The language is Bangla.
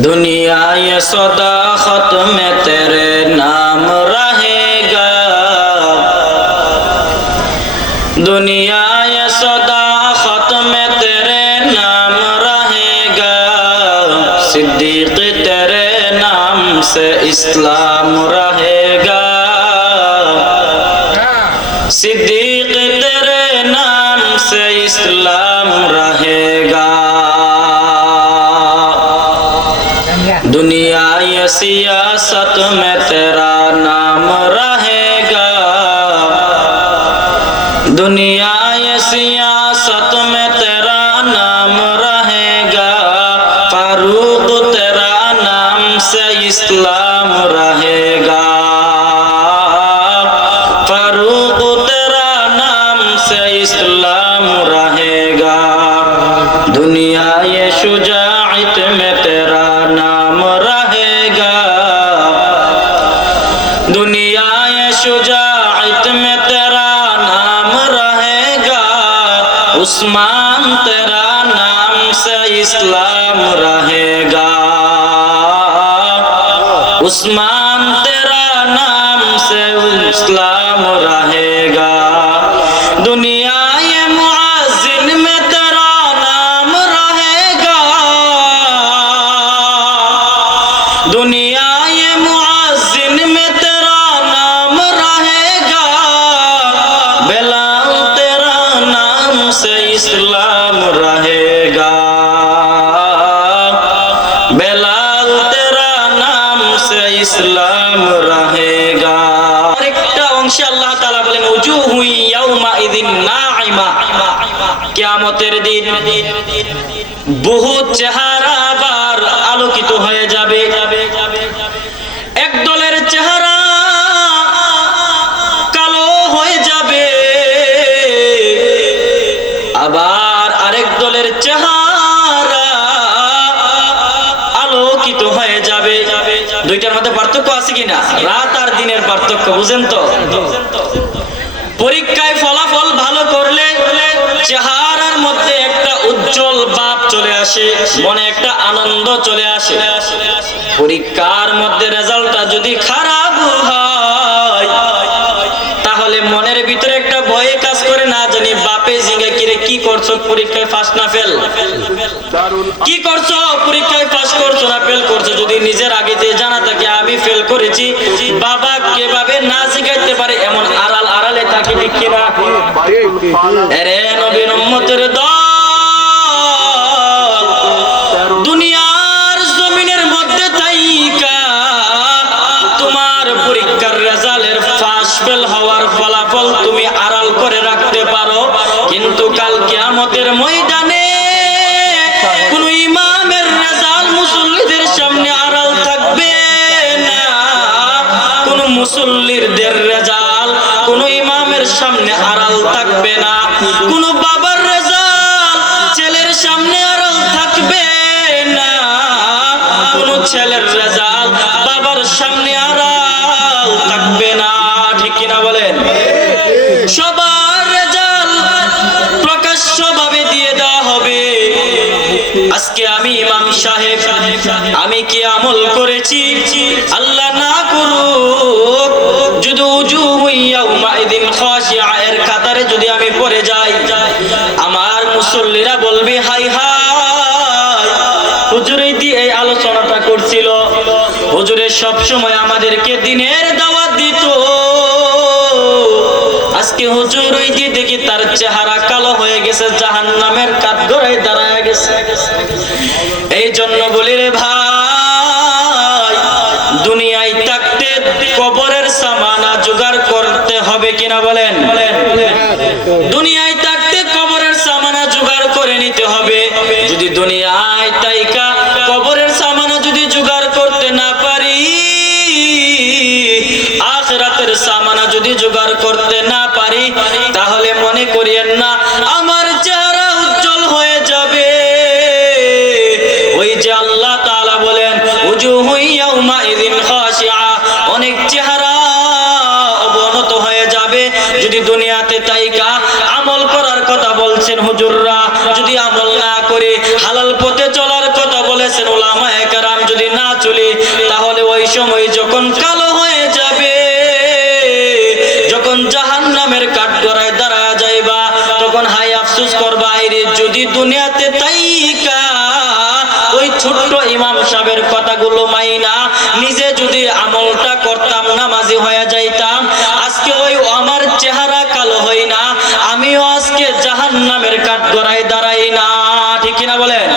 دنیا یہ صداقت میں تیرے نام رہے گا دنیا یہ صداقت میں تیرے نام رہے گا صدیق تیرے نام سے اسلام رہے گا صدیق دنیا یا سیاست میں تیرا نام رہے گا۔ دنیا یا سیاست عثمان تیرا نام سے اسلام رہے گا۔ عثمان تیرا نام سے اسلام رہے گا۔ دنیا কিয়ামতের দিন বহু চেহারা আবার আলোকিত হয়ে যাবে। এক দলের চেহারা আরেক দলের চেহারা আলোকিত হয়ে যাবে। দুইটার মধ্যে পার্থক্য আছে কিনা? রাত আর দিনের পার্থক্য, বুঝেন তো? পরীক্ষায় ফলাফল আসে মনে একটা আনন্দ চলে আসে। পরীক্ষার মধ্যে রেজাল্টটা যদি খারাপ হয় তাহলে মনের ভিতরে একটা ভয়ে কাজ করে না জানি বাপে জিঙ্গে কিরে কি করছ? পরীক্ষায় ফার্স্ট না ফেল? কি করছ? পরীক্ষায় পাস করছ না ফেল করছ। যদি নিজের আগেতে জানা থাকে আমি ফেল করেছি। বাবা কেভাবে না শিখাইতে পারে এমন আড়াল আড়ালে থাকে ঠিক কিনা? সবার দিয়ে দেওয়া হবে। আজকে আমি ইমাম সাহেব, আমি কি আমল করেছি? আল্লাহ না করুক, যদি উজু হইয়া উমাইদিন এর কাতারে যদি আমি পড়ে যাই, আমার মুসল্লিরা বলবে, হাই হাই। হুজুরে দিয়ে এই আলোচনাটা করছিল। হুজুরে সব সময় আমাদেরকে দিনের দাওয়াত দিত। আজকে হুজুর ওই দিয়ে দেখি তার চেহারা কালো হয়ে গেছে জাহান নামের কাঠগড়ায় দাঁড়ায় গেছে। এই জন্য বলি রে ভাই, দুনিয়ায় থাকতে কবরের সামানা জোগাড় করতে হবে কিনা বলেন? দুনিয়ায় থাকতে কবরের সামানা জোগাড় করে নিতে হবে। যদি দুনিয়ায় তাইকা কবরের সামানা যদি জোগাড় করতে না পারি, আখরাতের সামানা যদি জোগাড় করতে না পারি তাহলে মনে করিয়েন না, আমার চেহারা উজ্জ্বল হয়ে যাবে। ওই যে আল্লাহ তাআলা বলেন উজু উজুহু ইয়াউমাইযিন খাশিআ অনেক চেহারা অবনত হয়ে যাবে। যদি দুনিয়াতে তাইকা আমল করার কথা বলছেন হুজুররা, যদি আমল না করে হালাল পথে চলার কথা বলেছেন ওলামায়ে কেরাম যদি যদি না চলি, তাহলে ওই সময় যখন কালো হয়ে যাবে। দুনিয়াতে তাইকা। ওই ছোট্ট ইমাম সাহেবের কথাগুলো মাইনা। নিজে যদি আমলটা করতাম না মাঝে হয়ে যাইতাম। আজকে ওই আমার চেহারা কালো হই না। আমিও আজকে জাহান নামের কাঠ গড়াই দাঁড়াই না। ঠিক কিনা বলেন?